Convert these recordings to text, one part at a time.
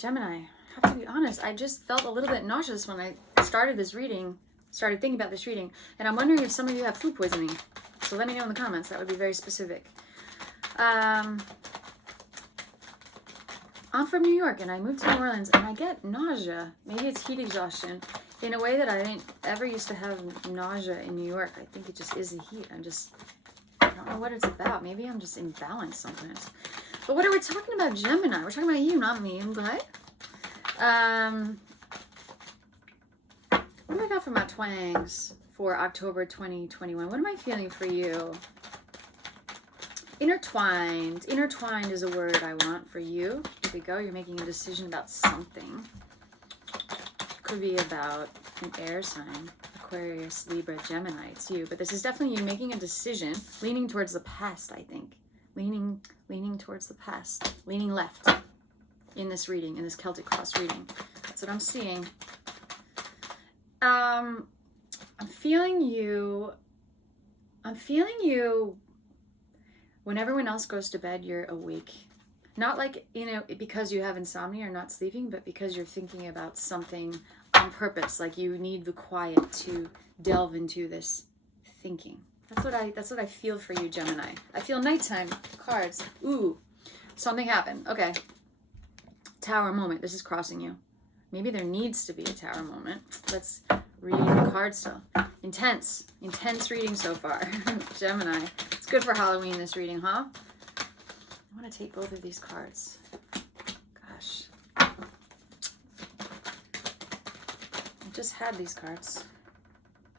Gemini, I have to be honest, I just felt a little bit nauseous when I started thinking about this reading, and I'm wondering if some of you have food poisoning. So let me know in the comments, that would be very specific. I'm from New York and I moved to New Orleans and I get nausea. Maybe it's heat exhaustion in a way that I didn't ever used to have nausea in New York. I think it just is the heat. I don't know what it's about. Maybe I'm just imbalanced sometimes. But what are we talking about, Gemini? We're talking about you, not me, okay? What do I got for my twangs for October 2021? What am I feeling for you? Intertwined. Intertwined is a word I want for you. Here we go. You're making a decision about something. Could be about an air sign. Aquarius, Libra, Gemini. It's you. But this is definitely you making a decision. Leaning towards the past, I think. Leaning towards the past. Leaning left in this reading, in this Celtic Cross reading. That's what I'm seeing. I'm feeling you when everyone else goes to bed, you're awake. Not like, because you have insomnia or not sleeping, but because you're thinking about something on purpose. Like you need the quiet to delve into this thinking. That's what I feel for you, Gemini. I feel nighttime cards. Ooh, something happened. Okay. Tower moment. This is crossing you. Maybe there needs to be a tower moment. Let's read the cards still. Intense reading so far. Gemini. It's good for Halloween, this reading, huh? I want to take both of these cards. Gosh. I just had these cards,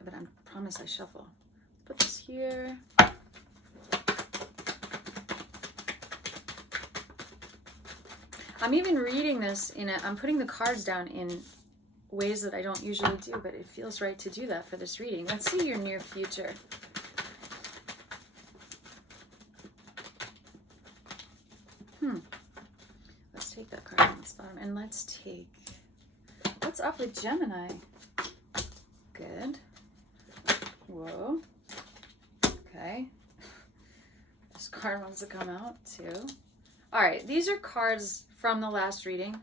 but I promise I shuffle. Put this here. I'm even reading this I'm putting the cards down in ways that I don't usually do, but it feels right to do that for this reading. Let's see your near future. Let's take that card on the bottom, and let's take, what's up with Gemini? Good. Whoa. Okay. This card wants to come out too. All right, these are cards from the last reading.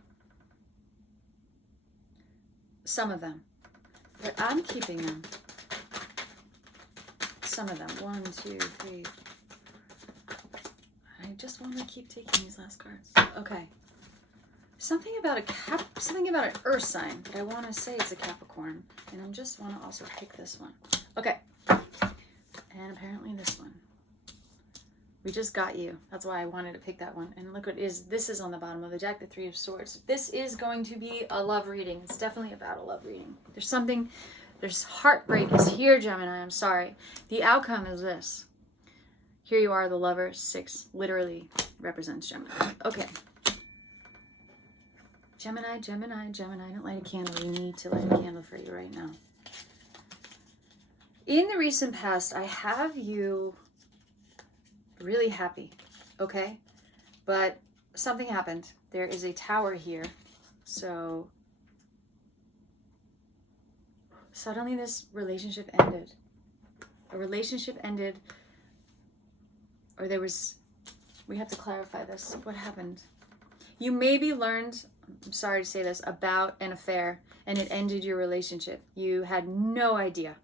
Some of them. But I'm keeping them. Some of them. 1, 2, 3. I just want to keep taking these last cards. Okay. Something about an earth sign, but I want to say it's a Capricorn. And I just want to also pick this one. Okay. And apparently this one. We just got you. That's why I wanted to pick that one. And look what it is. This is on the bottom of the deck, the Three of Swords. This is going to be a love reading. It's definitely about a love reading. There's heartbreak is here, Gemini. I'm sorry. The outcome is this. Here you are, the lover. 6 literally represents Gemini. Okay. Gemini. Don't light a candle. You need to light a candle for you right now. In the recent past, I have you really happy, okay? But something happened. There is a tower here. So suddenly this relationship ended. A relationship ended, or we have to clarify this. What happened? You maybe learned, I'm sorry to say this, about an affair, and it ended your relationship. You had no idea.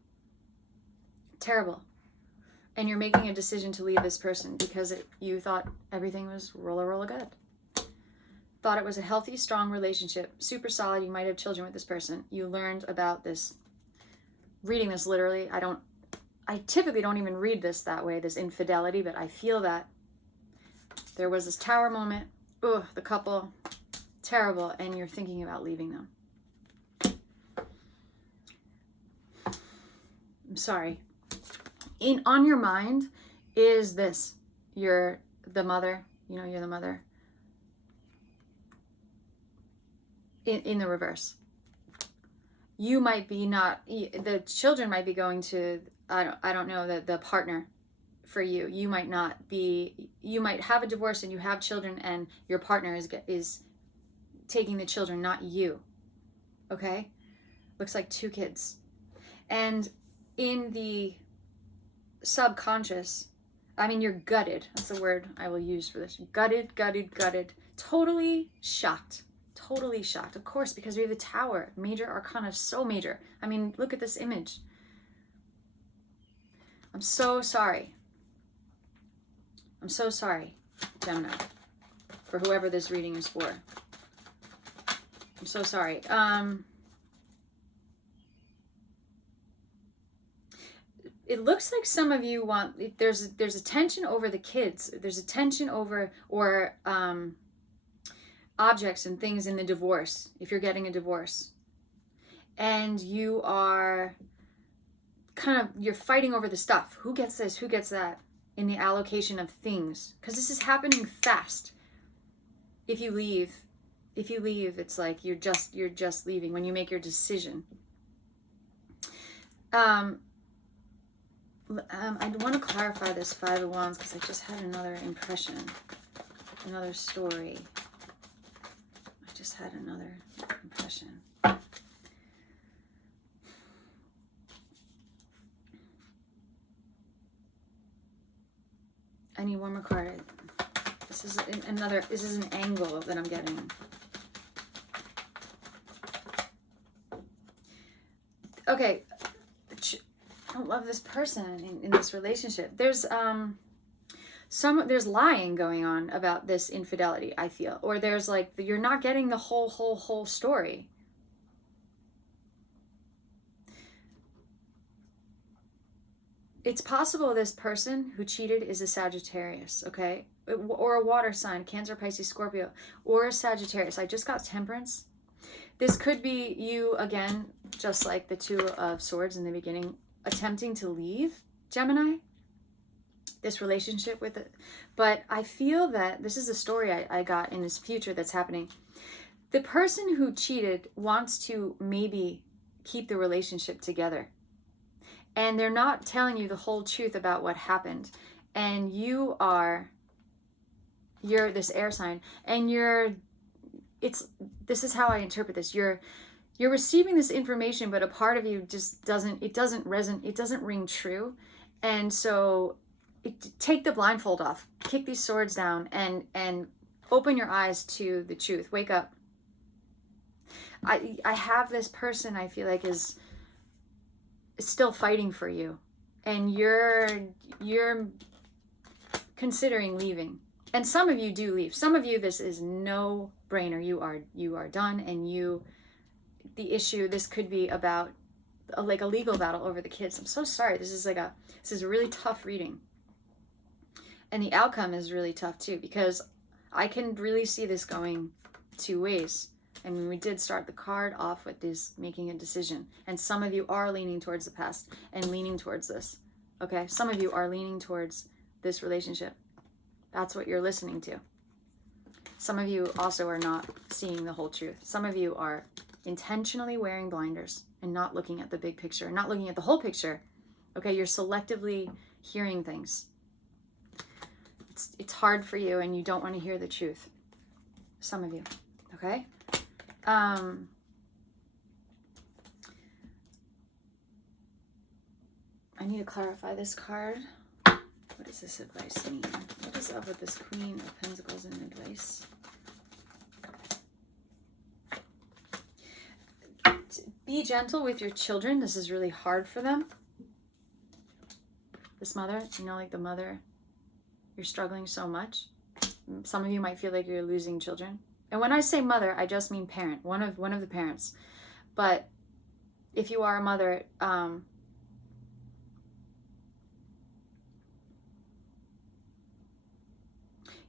Terrible. And you're making a decision to leave this person because you thought everything was rolla good. Thought it was a healthy, strong relationship, super solid. You might have children with this person. You learned about this, reading this literally. I typically don't even read this that way, this infidelity, but I feel that there was this tower moment. Ugh, the couple, terrible, and you're thinking about leaving them. I'm sorry. On your mind is this. You're the mother. You're the mother. In the reverse. You might be the children might be going to, I don't know, the partner for you. You might have a divorce and you have children and your partner is taking the children, not you. Okay? Looks like 2 kids. And in the subconscious, you're gutted. That's the word I will use for this. Gutted. Totally shocked. totally shocked. Of course, because we have the Tower, major arcana, so major. I mean, look at this image. I'm so sorry. I'm so sorry, Gemini, for whoever this reading is for. I'm so sorry. It looks like some of you want, there's a tension over the kids. There's a tension over, or objects and things in the divorce, if you're getting a divorce. And you are you're fighting over the stuff. Who gets this? Who gets that? In the allocation of things. Because this is happening fast. If you leave, it's like you're just leaving when you make your decision. I want to clarify this Five of Wands because I just had another impression, another story. I just had another impression. I need one more card. This is an angle that I'm getting. Okay. I don't love this person in this relationship. There's lying going on about this infidelity, I feel. Or there's like, you're not getting the whole story. It's possible this person who cheated is a Sagittarius, okay? Or a water sign, Cancer, Pisces, Scorpio, or a Sagittarius. I just got Temperance. This could be you, again, just like the Two of Swords in the beginning, attempting to leave, Gemini, this relationship with it. But I feel that this is a story I got in this future that's happening. The person who cheated wants to maybe keep the relationship together. And they're not telling you the whole truth about what happened. And you're this air sign, and this is how I interpret this. You're receiving this information, but a part of you just doesn't ring true. And so take the blindfold off, kick these swords down, and open your eyes to the truth. Wake up. I have this person I feel like is still fighting for you, and you're considering leaving. And some of you do leave. Some of you, this is no brainer. You are done, and the issue, this could be about a legal battle over the kids. I'm so sorry. This is a really tough reading. And the outcome is really tough too, because I can really see this going two ways. I mean, we did start the card off with this making a decision. And some of you are leaning towards the past and leaning towards this. Okay? Some of you are leaning towards this relationship. That's what you're listening to. Some of you also are not seeing the whole truth. Some of you are intentionally wearing blinders and not looking at the big picture, not looking at the whole picture. Okay? You're selectively hearing things. It's hard for you, and you don't want to hear the truth. Some of you. Okay? I need to clarify this card. What does this advice mean? What is up with this Queen of Pentacles and advice? Be gentle with your children. This is really hard for them. This mother, like the mother, you're struggling so much. Some of you might feel like you're losing children. And when I say mother, I just mean parent, one of the parents. But if you are a mother,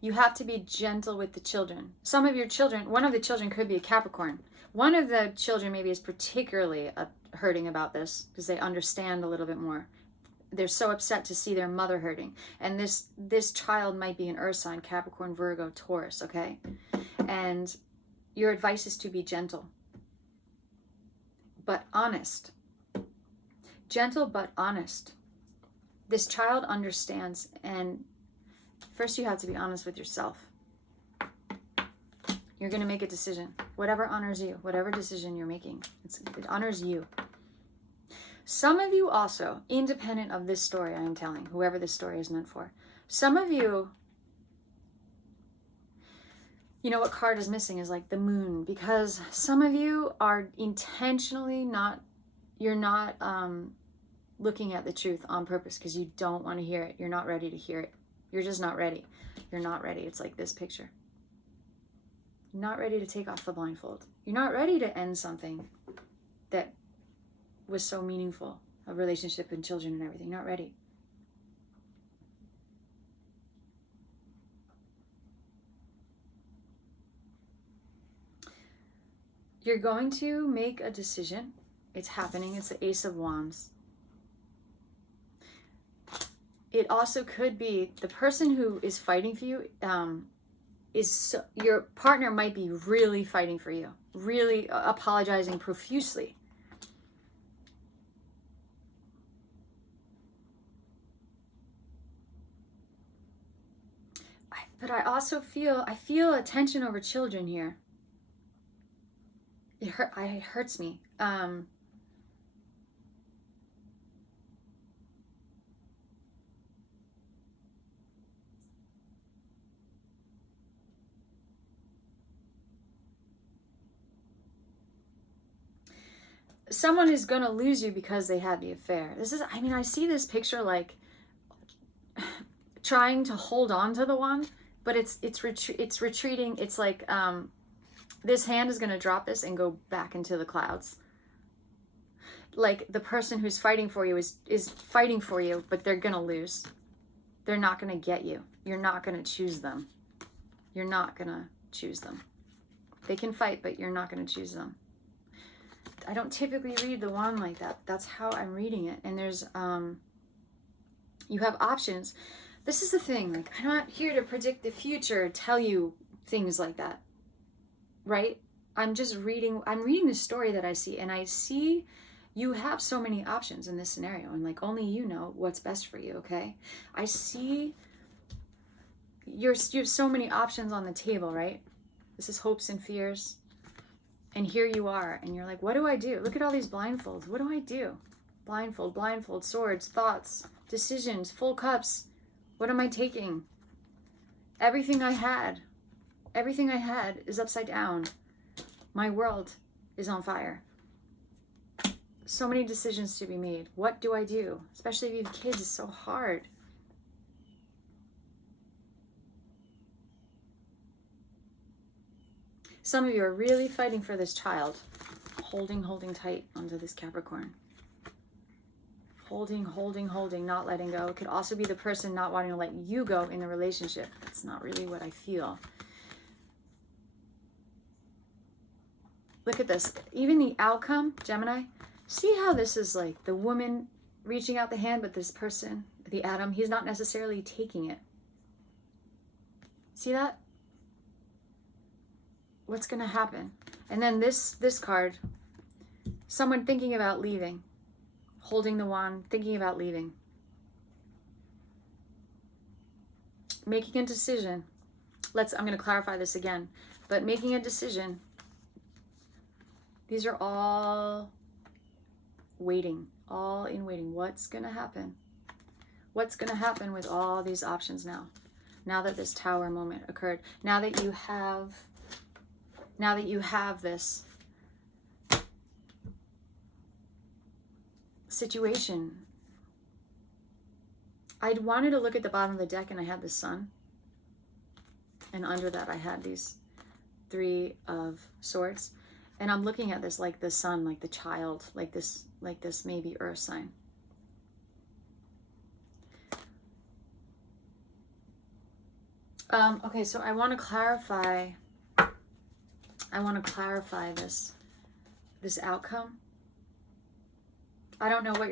you have to be gentle with the children. Some of your children, one of the children could be a Capricorn. One of the children maybe is particularly hurting about this because they understand a little bit more. They're so upset to see their mother hurting. And this child might be an earth sign, Capricorn, Virgo, Taurus, okay? And your advice is to be gentle, but honest. Gentle, but honest. This child understands, and first you have to be honest with yourself. You're going to make a decision. Whatever honors you, whatever decision you're making, it honors you. Some of you also, independent of this story I am telling, whoever this story is meant for, some of you, You know what card is missing is like the moon, because some of you are intentionally not, you're not looking at the truth on purpose because you don't want to hear it. You're not ready to hear it. You're just not ready. You're not ready. It's like this picture. You're not ready to take off the blindfold. You're not ready to end something that was so meaningful, a relationship and children and everything. You're not ready. You're going to make a decision. It's happening. It's the Ace of Wands. It also could be the person who is fighting for you your partner might be really fighting for you, really apologizing profusely. But I also feel a tension over children here. It hurts me. Someone is going to lose you because they had the affair. This is, I mean, I see this picture like trying to hold on to the one, but it's retreating. It's like this hand is going to drop this and go back into the clouds. Like the person who's fighting for you is fighting for you, but they're going to lose. They're not going to get you. You're not going to choose them. You're not going to choose them. They can fight, but you're not going to choose them. I don't typically read the wand like that. That's how I'm reading it. And there's, you have options. This is the thing, like, I'm not here to predict the future, tell you things like that, right? I'm reading the story that I see, and I see you have so many options in this scenario, and like, only you know what's best for you, okay? I see you have so many options on the table, right? This is hopes and fears. And here you are, and you're like, what do I do? Look at all these blindfolds. What do I do? Blindfold, swords, thoughts, decisions, full cups. What am I taking? Everything I had is upside down. My world is on fire. So many decisions to be made. What do I do? Especially if you have kids, it's so hard. Some of you are really fighting for this child. Holding tight onto this Capricorn. Holding, not letting go. It could also be the person not wanting to let you go in the relationship. That's not really what I feel. Look at this. Even the outcome, Gemini, see how this is like the woman reaching out the hand, but this person, the Adam, he's not necessarily taking it. See that? What's going to happen? And then this card, someone thinking about leaving, holding the wand, thinking about leaving, making a decision. I'm going to clarify this again, but making a decision. These are all waiting, all in waiting. What's going to happen? What's going to happen with all these options now? Now that this Tower moment occurred, now that you have this situation. I wanted to look at the bottom of the deck, and I had the Sun, and under that I had these 3 of Swords, and I'm looking at this like the Sun, like the child, like this maybe Earth sign. Okay, so I want to clarify this outcome. I don't know what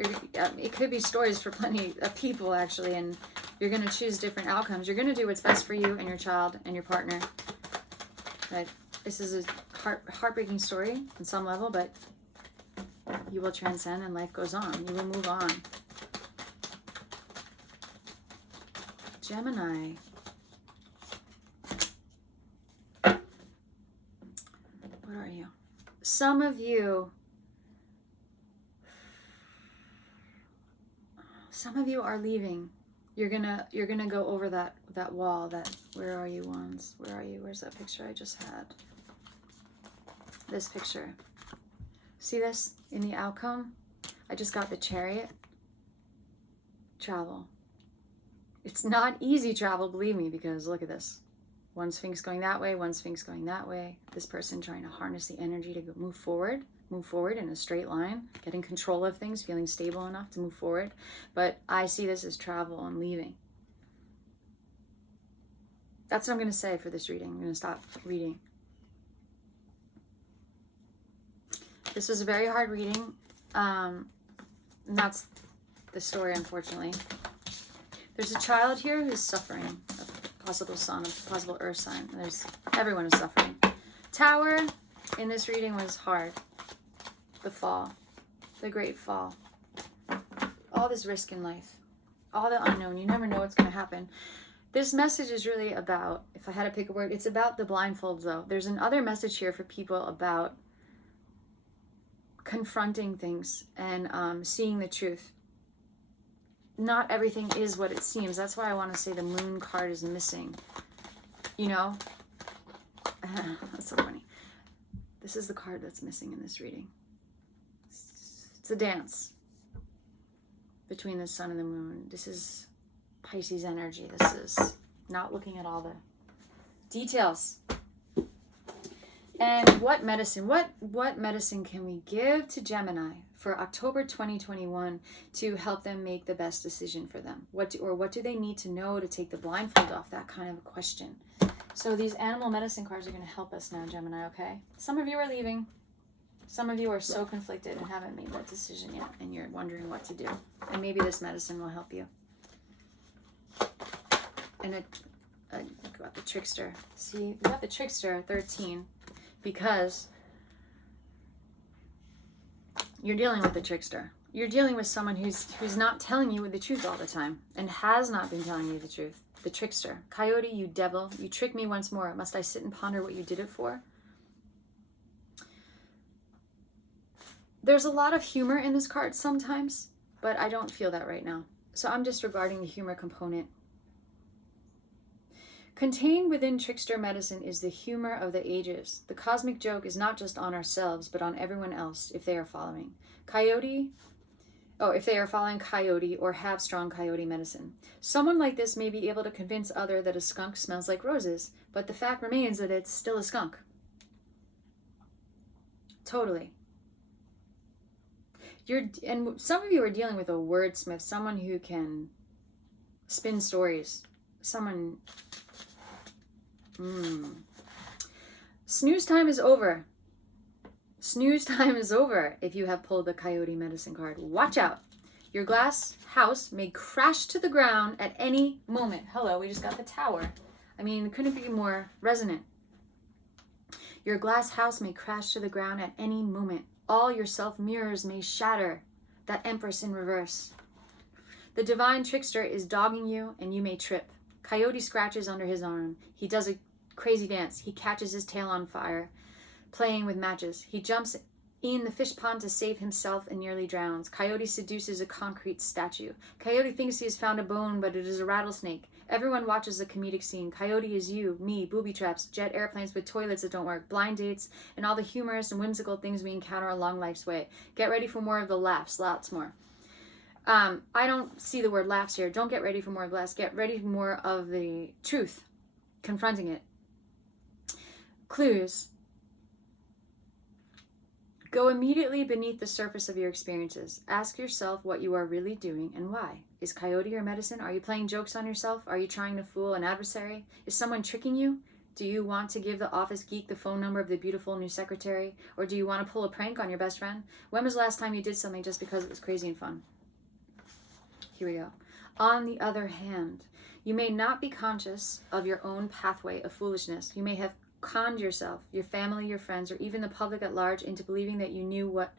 it could be stories for plenty of people, actually, and you're going to choose different outcomes. You're going to do what's best for you and your child and your partner. But this is a heartbreaking story on some level, but you will transcend and life goes on. You will move on. Gemini. What are you? Some of you are leaving. You're gonna go over that wall. Where are you, Wands? Where are you? Where's that picture I just had? This picture. See this in the outcome? I just got the Chariot. Travel. It's not easy travel, believe me, because look at this. One Sphinx going that way, one Sphinx going that way. This person trying to harness the energy to move forward in a straight line, getting control of things, feeling stable enough to move forward. But I see this as travel and leaving. That's what I'm going to say for this reading. I'm going to stop reading. This was a very hard reading. And that's the story, unfortunately. There's a child here who's suffering, a possible sun, a possible earth sign. Everyone is suffering. Tower in this reading was hard. The fall, the great fall. All this risk in life, all the unknown. You never know what's going to happen. This message is really about, if I had to pick a word, it's about the blindfolds though. There's another message here for people about confronting things and seeing the truth. Not everything is what it seems. That's why I want to say the moon card is missing. You know? That's so funny. This is the card that's missing in this reading. It's a dance between the sun and the moon. This is Pisces energy. This is not looking at all the details. And what medicine can we give to Gemini for October 2021 to help them make the best decision for them? What do they need to know to take the blindfold off? That kind of a question. So these animal medicine cards are going to help us now, Gemini, okay? Some of you are leaving. Some of you are so conflicted and haven't made that decision yet, and you're wondering what to do. And maybe this medicine will help you. And I got the trickster. See, we got the trickster at 13 because you're dealing with a trickster. You're dealing with someone who's not telling you the truth all the time and has not been telling you the truth. The trickster. Coyote, you devil, you trick me once more. Must I sit and ponder what you did it for? There's a lot of humor in this card sometimes, but I don't feel that right now. So I'm disregarding the humor component. Contained within trickster medicine is the humor of the ages. The cosmic joke is not just on ourselves, but on everyone else if they are following coyote or have strong coyote medicine. Someone like this may be able to convince other that a skunk smells like roses, but the fact remains that it's still a skunk. Totally. And some of you are dealing with a wordsmith, someone who can spin stories, someone. Snooze time is over. Snooze time is over if you have pulled the coyote medicine card. Watch out. Your glass house may crash to the ground at any moment. Hello, we just got the tower. I mean, couldn't be more resonant. Your glass house may crash to the ground at any moment. All your self-mirrors may shatter. That Empress in reverse. The divine trickster is dogging you and you may trip. Coyote scratches under his arm. He does a crazy dance. He catches his tail on fire, playing with matches. He jumps in the fish pond to save himself and nearly drowns. Coyote seduces a concrete statue. Coyote thinks he has found a bone, but it is a rattlesnake. Everyone watches the comedic scene. Coyote is you, me, booby traps, jet airplanes with toilets that don't work, blind dates, and all the humorous and whimsical things we encounter along life's way. Get ready for more of the laughs, lots more. I don't see the word laughs here. Don't get ready for more of the laughs. Get ready for more of the truth, confronting it. Clues. Go immediately beneath the surface of your experiences. Ask yourself what you are really doing and why. Is coyote your medicine? Are you playing jokes on yourself? Are you trying to fool an adversary? Is someone tricking you? Do you want to give the office geek the phone number of the beautiful new secretary? Or do you want to pull a prank on your best friend? When was the last time you did something just because it was crazy and fun? Here we go. On the other hand, you may not be conscious of your own pathway of foolishness. You may have conned yourself, your family, your friends, or even the public at large into believing that you knew what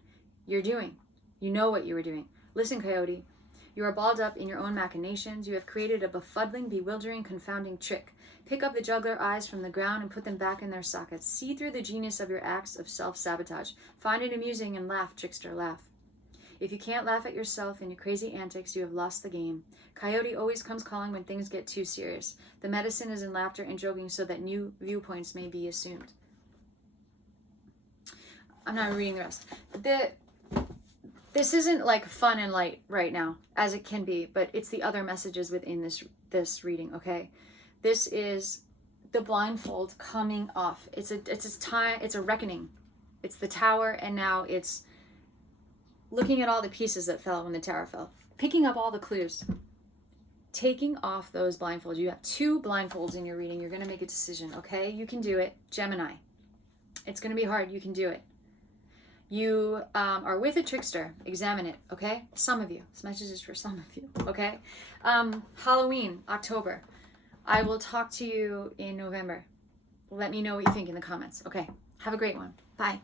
you're doing. You know what you were doing. Listen, Coyote, you are balled up in your own machinations. You have created a befuddling, bewildering, confounding trick. Pick up the juggler eyes from the ground and put them back in their sockets. See through the genius of your acts of self-sabotage. Find it amusing and laugh, trickster, laugh. If you can't laugh at yourself and your crazy antics, you have lost the game. Coyote always comes calling when things get too serious. The medicine is in laughter and joking so that new viewpoints may be assumed. I'm not reading the rest. This isn't like fun and light right now, as it can be, but it's the other messages within this reading, okay? This is the blindfold coming off. It's a reckoning. It's the tower, and now it's looking at all the pieces that fell when the tower fell. Picking up all the clues. Taking off those blindfolds. You have 2 blindfolds in your reading. You're going to make a decision, okay? You can do it. Gemini. It's going to be hard. You can do it. You are with a trickster. Examine it, okay? Some of you. This message is for some of you, okay? Halloween, October. I will talk to you in November. Let me know what you think in the comments. Okay. Have a great one. Bye.